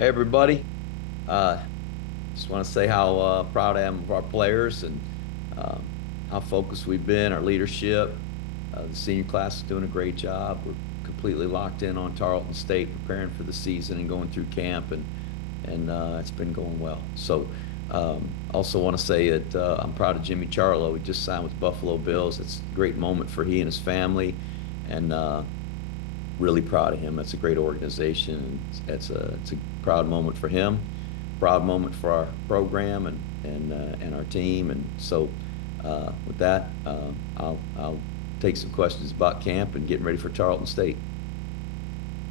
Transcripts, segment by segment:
Hey everybody, uh, just want to say how proud I am of our players and um, how focused we've been, our leadership. The senior class is doing a great job. We're completely locked in on Tarleton State, preparing for the season and going through camp, and it's been going well. So, also want to say that I'm proud of Jimmy Charlo. He just signed with the Buffalo Bills. It's a great moment for he and his family, and really proud of him. That's a great organization. It's a proud moment for him, proud moment for our program and our team. And so, with that, I'll take some questions about camp and getting ready for Tarleton State.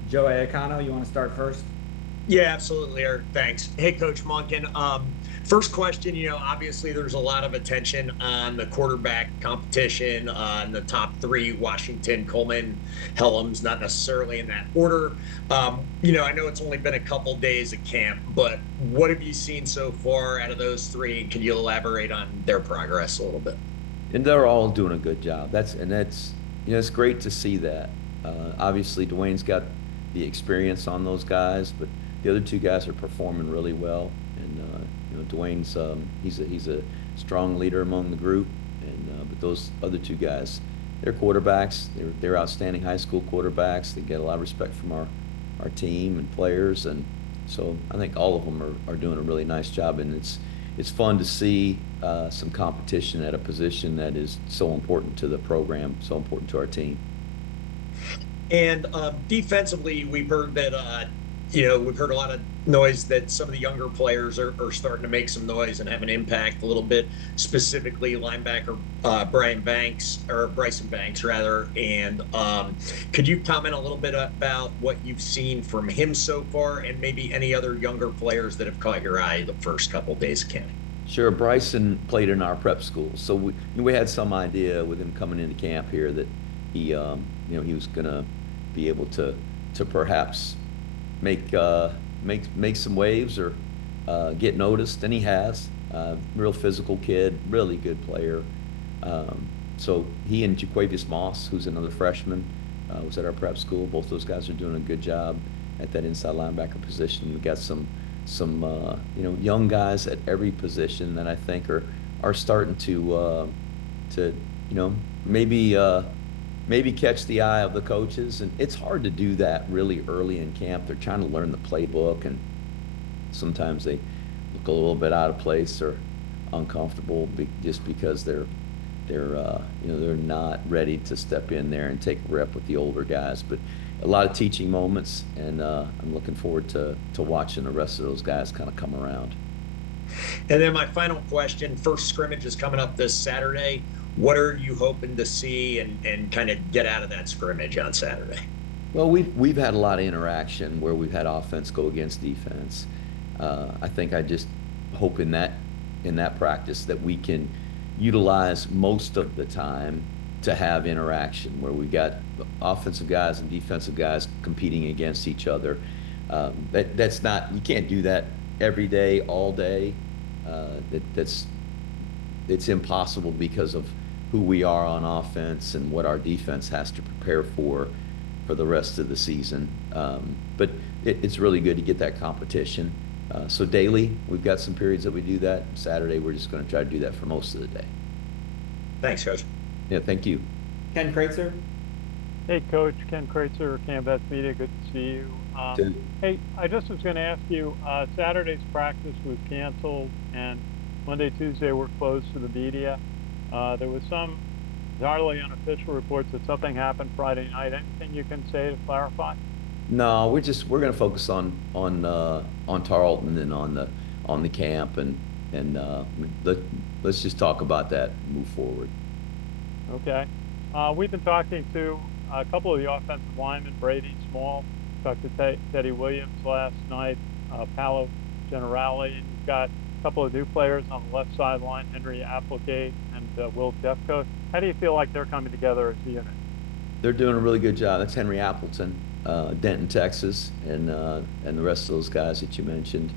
Joe Iacano, you want to start first? Yeah, absolutely, Eric. Thanks. Hey, Coach Monken. First question, obviously there's a lot of attention on the quarterback competition on the top three, Washington, Coleman, Helms, not necessarily in that order. I know it's only been a couple days of camp, but what have you seen so far out of those three? Can you elaborate on their progress a little bit? And they're all doing a good job. It's great to see that. Obviously, Dwayne's got the experience on those guys, but the other two guys are performing really well. And Dwayne's he's a strong leader among the group, and but those other two guys, they're quarterbacks. They're outstanding high school quarterbacks. They get a lot of respect from our team and players, and so I think all of them are doing a really nice job. And it's fun to see some competition at a position that is so important to the program, so important to our team. And defensively, we've heard a lot of noise that some of the younger players are starting to make some noise and have an impact a little bit. Specifically, linebacker Bryson Banks rather. And could you comment a little bit about what you've seen from him so far, and maybe any other younger players that have caught your eye the first couple of days of camp? Sure, Bryson played in our prep school, so we had some idea with him coming into camp here that he was gonna be able to perhaps make some waves or get noticed, and he has. Real physical kid, really good player. So he and Jaquavius Moss, who's another freshman, was at our prep school. Both those guys are doing a good job at that inside linebacker position. We got some young guys at every position that I think are starting to maybe catch the eye of the coaches. And it's hard to do that really early in camp. They're trying to learn the playbook, and sometimes they look a little bit out of place or uncomfortable just because they're not ready to step in there and take a rep with the older guys. But a lot of teaching moments, and I'm looking forward to watching the rest of those guys kind of come around. And then my final question, first scrimmage is coming up this Saturday. What are you hoping to see and kind of get out of that scrimmage on Saturday? Well, we've had a lot of interaction where we've had offense go against defense. I think I just hope in that practice that we can utilize most of the time to have interaction where we got offensive guys and defensive guys competing against each other. That's not, you can't do that every day, all day. It's impossible because of who we are on offense and what our defense has to prepare for the rest of the season. But it's really good to get that competition. So daily, we've got some periods that we do that. Saturday, we're just going to try to do that for most of the day. Thanks, Coach. Yeah, thank you. Ken Kreitzer? Hey, Coach. Ken Kreitzer, Canvas Media. Good to see you. Hey, I just was going to ask you, Saturday's practice was canceled, and Monday, Tuesday were closed to the media. There was some hardly unofficial reports that something happened Friday night. Anything you can say to clarify? No, we're going to focus on Tarleton and on the camp, and let's just talk about that and move forward. Okay. We've been talking to a couple of the offensive linemen, Brady Small, talked to Teddy Williams last night, Paolo Generali, and you've got a couple of new players on the left sideline, Henry Applegate and Will Defco. How do you feel like they're coming together as a unit? They're doing a really good job. That's Henry Appleton, Denton, Texas, and the rest of those guys that you mentioned.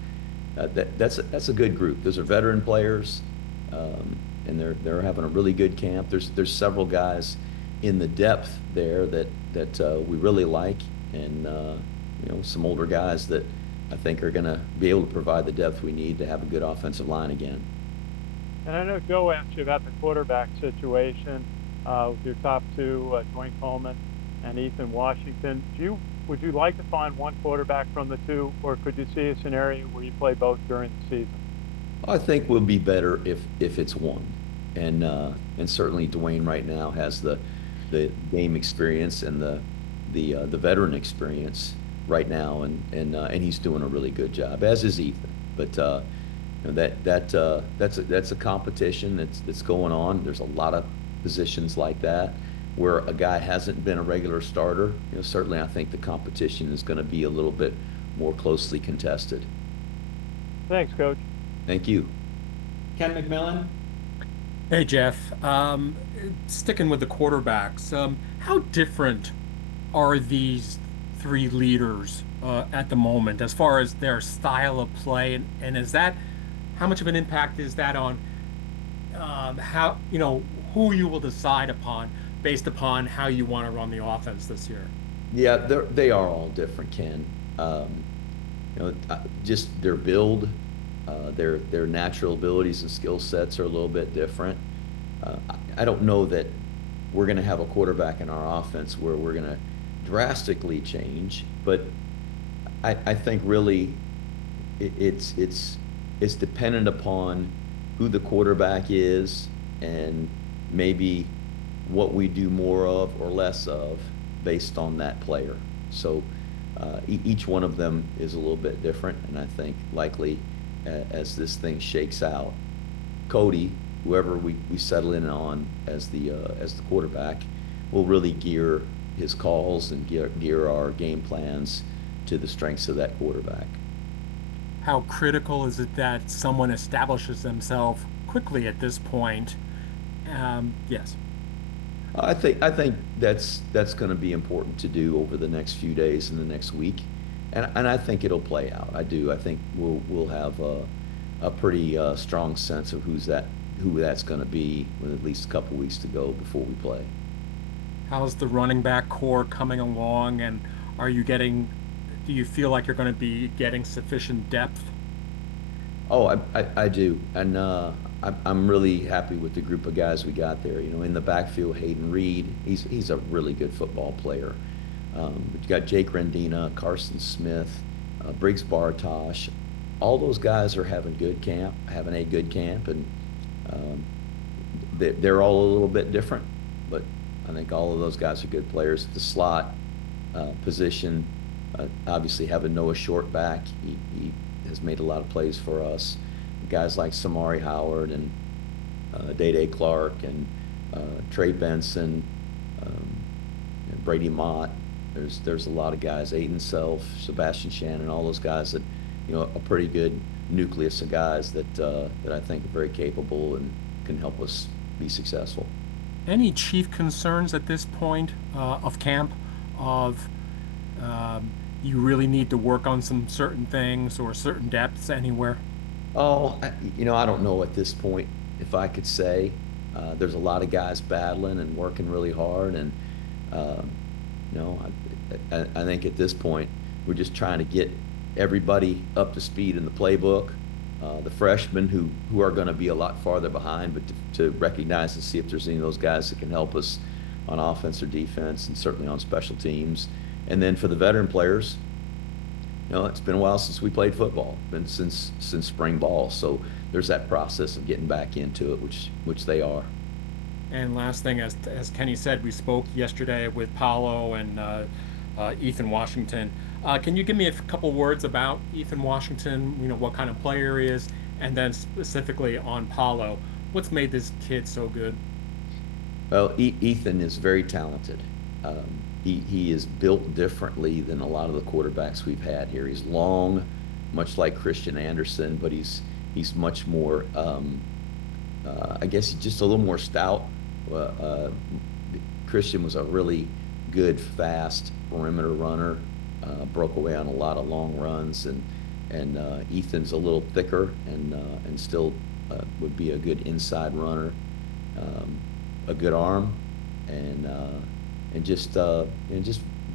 That's a good group. Those are veteran players, and they're having a really good camp. There's several guys in the depth there that we really like, and some older guys that I think are going to be able to provide the depth we need to have a good offensive line again. And I know Joe asked you about the quarterback situation with your top two, Dwayne Coleman and Ethan Washington. Would you like to find one quarterback from the two, or could you see a scenario where you play both during the season? I think we'll be better if it's one, and certainly Dwayne right now has the game experience and the veteran experience right now, and he's doing a really good job, as is Ethan. But you know, that's a competition that's going on. There's a lot of positions like that where a guy hasn't been a regular starter. You know, certainly I think the competition is going to be a little bit more closely contested. Thanks, Coach. Thank you. Ken McMillan. Hey, Jeff. Sticking with the quarterbacks, how different are these three leaders at the moment as far as their style of play? And is that, how much of an impact is that on how, who you will decide upon based upon how you want to run the offense this year? Yeah, they are all different, Ken. Just their build, their natural abilities and skill sets are a little bit different. I don't know that we're going to have a quarterback in our offense where we're going to drastically change, but I think really it's dependent upon who the quarterback is and maybe what we do more of or less of based on that player. So each one of them is a little bit different, and I think likely as this thing shakes out, Cody, whoever we settle in on as the quarterback, will really gear his calls and gear our game plans to the strengths of that quarterback. How critical is it that someone establishes themselves quickly at this point? Yes. I think that's going to be important to do over the next few days and the next week, and I think it'll play out. I do. I think we'll have a pretty strong sense of who that's going to be with at least a couple weeks to go before we play. How's the running back core coming along, and do you feel like you're going to be getting sufficient depth? Oh, I do, and I'm really happy with the group of guys we got there. You know, in the backfield, Hayden Reed, he's a really good football player. We've got Jake Rendina, Carson Smith, Briggs Bartosh. All those guys are having a good camp, and they're all a little bit different, but I think all of those guys are good players. The slot position, obviously having Noah Short back, he has made a lot of plays for us. Guys like Samari Howard and Day Clark and Trey Benson, and Brady Mott. There's a lot of guys, Aiden Self, Sebastian Shannon, all those guys that, a pretty good nucleus of guys that I think are very capable and can help us be successful. Any chief concerns at this point of camp of you really need to work on some certain things or certain depths anywhere? Oh, I don't know at this point if I could say. There's a lot of guys battling and working really hard, and I think at this point we're just trying to get everybody up to speed in the playbook. The freshmen who are going to be a lot farther behind, but to recognize and see if there's any of those guys that can help us on offense or defense, and certainly on special teams. And then for the veteran players, it's been a while since we played football, been since spring ball. So there's that process of getting back into it, which they are. And last thing, as Kenny said, we spoke yesterday with Paulo and Ethan Washington. Can you give me a couple words about Ethan Washington? What kind of player he is, and then specifically on Paulo, what's made this kid so good? Well, Ethan is very talented. He is built differently than a lot of the quarterbacks we've had here. He's long, much like Christian Anderson, but he's much more. I guess he's just a little more stout. Christian was a really good, fast perimeter runner. Broke away on a lot of long runs, and Ethan's a little thicker and still would be a good inside runner, a good arm, and just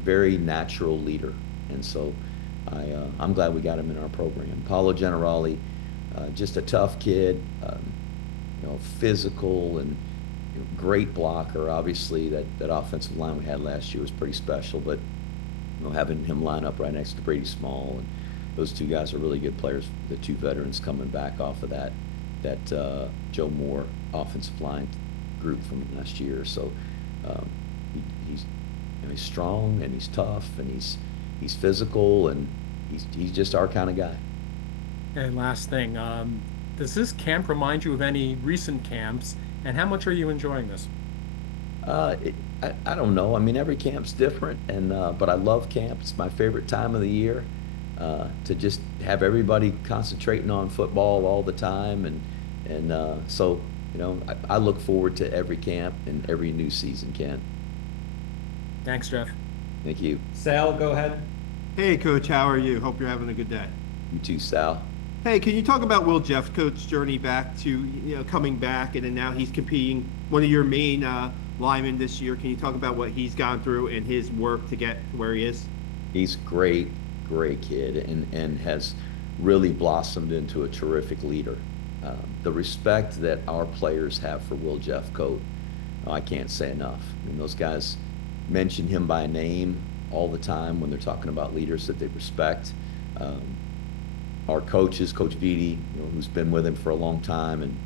very natural leader. And so I'm glad we got him in our program. Paulo Generali, just a tough kid, physical and great blocker. Obviously, that offensive line we had last year was pretty special, but having him line up right next to Brady Small, and those two guys are really good players. The two veterans coming back off of that Joe Moore offensive line group from last year. So um, he's he's strong and he's tough and he's physical and he's just our kind of guy. And last thing, does this camp remind you of any recent camps, and how much are you enjoying this? I don't know. I mean, every camp's different, and but I love camp. It's my favorite time of the year to just have everybody concentrating on football all the time, and so I look forward to every camp and every new season, Ken. Thanks, Jeff. Thank you. Sal, go ahead. Hey, Coach, how are you? Hope you're having a good day. You too, Sal. Hey, can you talk about Will Jeffcoat's journey back to coming back, and then now he's competing, one of your main linemen this year? Can you talk about what he's gone through and his work to get to where he is? He's great, great kid, and has really blossomed into a terrific leader. The respect that our players have for Will Jeffcoat, I can't say enough. I mean, those guys mention him by name all the time when they're talking about leaders that they respect. Um, our coaches, Coach Vitti, who's been with him for a long time, and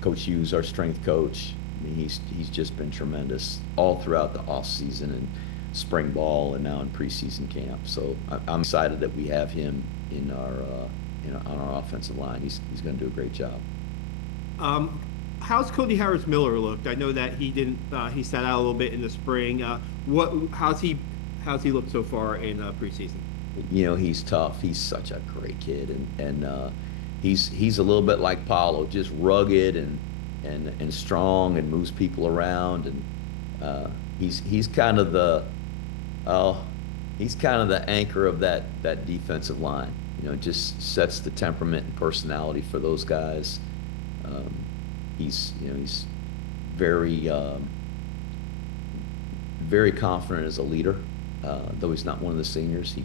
Coach Hughes, our strength coach. I mean, he's just been tremendous all throughout the off season and spring ball, and now in preseason camp. So I'm excited that we have him in our on our offensive line. He's going to do a great job. How's Cody Harris Miller looked? I know that he didn't. He sat out a little bit in the spring. How's he looked so far in preseason? He's tough. He's such a great kid, and he's a little bit like Paulo, just rugged and strong, and moves people around, and he's kind of the anchor of that defensive line. Just sets the temperament and personality for those guys. He's very very confident as a leader. Though he's not one of the seniors, he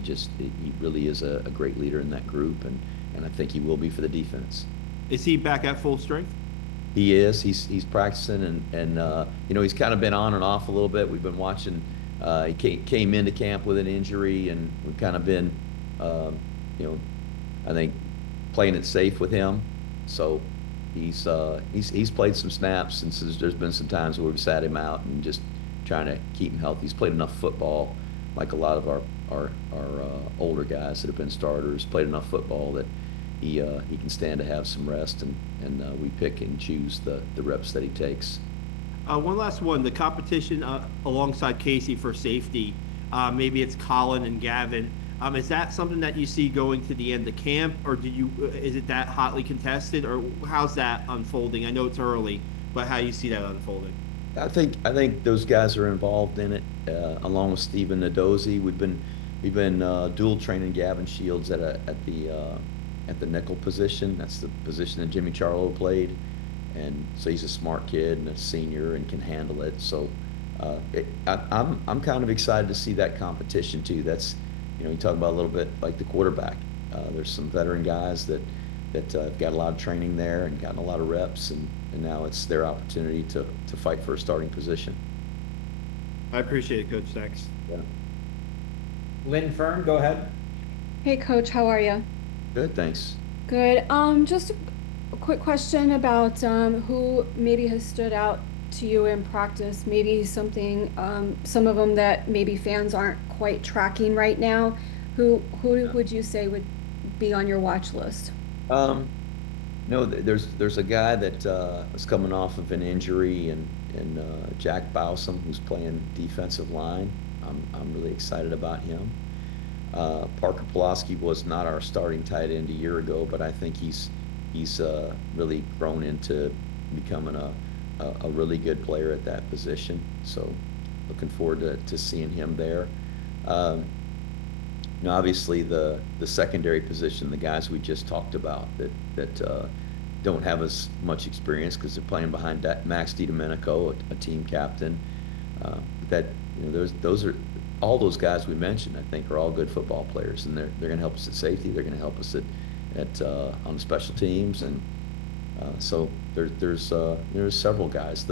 really is a great leader in that group, and I think he will be for the defense. Is he back at full strength? He is. He's practicing, and he's kind of been on and off a little bit. We've been watching. He came into camp with an injury, and we've kind of been, I think, playing it safe with him. So he's played some snaps, and there's been some times where we've sat him out and just trying to keep him healthy. He's played enough football, like a lot of our older guys that have been starters. Played enough football that he can stand to have some rest, and we pick and choose the reps that he takes. One last one. The competition alongside Casey for safety. Maybe it's Colin and Gavin. Is that something that you see going to the end of camp, or is it that hotly contested, or how's that unfolding? I know it's early, but how do you see that unfolding? I think those guys are involved in it, along with Stephen Nadozi. We've been dual training Gavin Shields at the nickel position. That's the position that Jimmy Charlo played, and so he's a smart kid and a senior and can handle it. So I'm kind of excited to see that competition too. That's you talk about a little bit like the quarterback. There's some veteran guys that have got a lot of training there and gotten a lot of reps, and now it's their opportunity to fight for a starting position. I appreciate it, Coach. Thanks. Yeah. Lynn Fern, go ahead. Hey Coach, how are you? Good, thanks. Good. Just a quick question about who maybe has stood out to you in practice. Maybe something, some of them that maybe fans aren't quite tracking right now. Who would you say would be on your watch list? No, there's a guy that was coming off of an injury, and Jack Bowsam, who's playing defensive line. I'm really excited about him. Parker Pulaski was not our starting tight end a year ago, but I think he's really grown into becoming a really good player at that position. So looking forward to seeing him there. Obviously the secondary position, the guys we just talked about that don't have as much experience because they're playing behind Max DiDomenico, a team captain. Those are all those guys we mentioned, I think, are all good football players, and they're going to help us at safety. They're going to help us at on the special teams, and so there's several guys.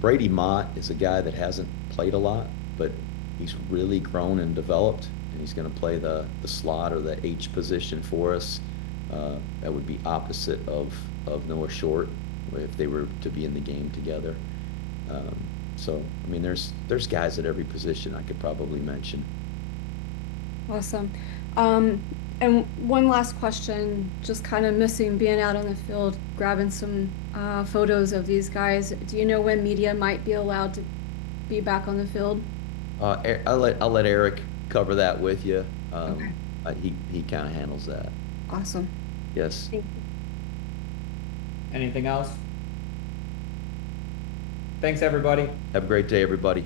Brady Mott is a guy that hasn't played a lot, but he's really grown and developed, and he's going to play the slot or the H position for us. That would be opposite of Noah Short if they were to be in the game together. So I mean, there's guys at every position I could probably mention. Awesome. And one last question, just kind of missing being out on the field, grabbing some photos of these guys. Do you know when media might be allowed to be back on the field? I'll let Eric cover that with you. Okay. He kind of handles that. Awesome. Yes. Thank you. Anything else? Thanks, everybody. Have a great day, everybody.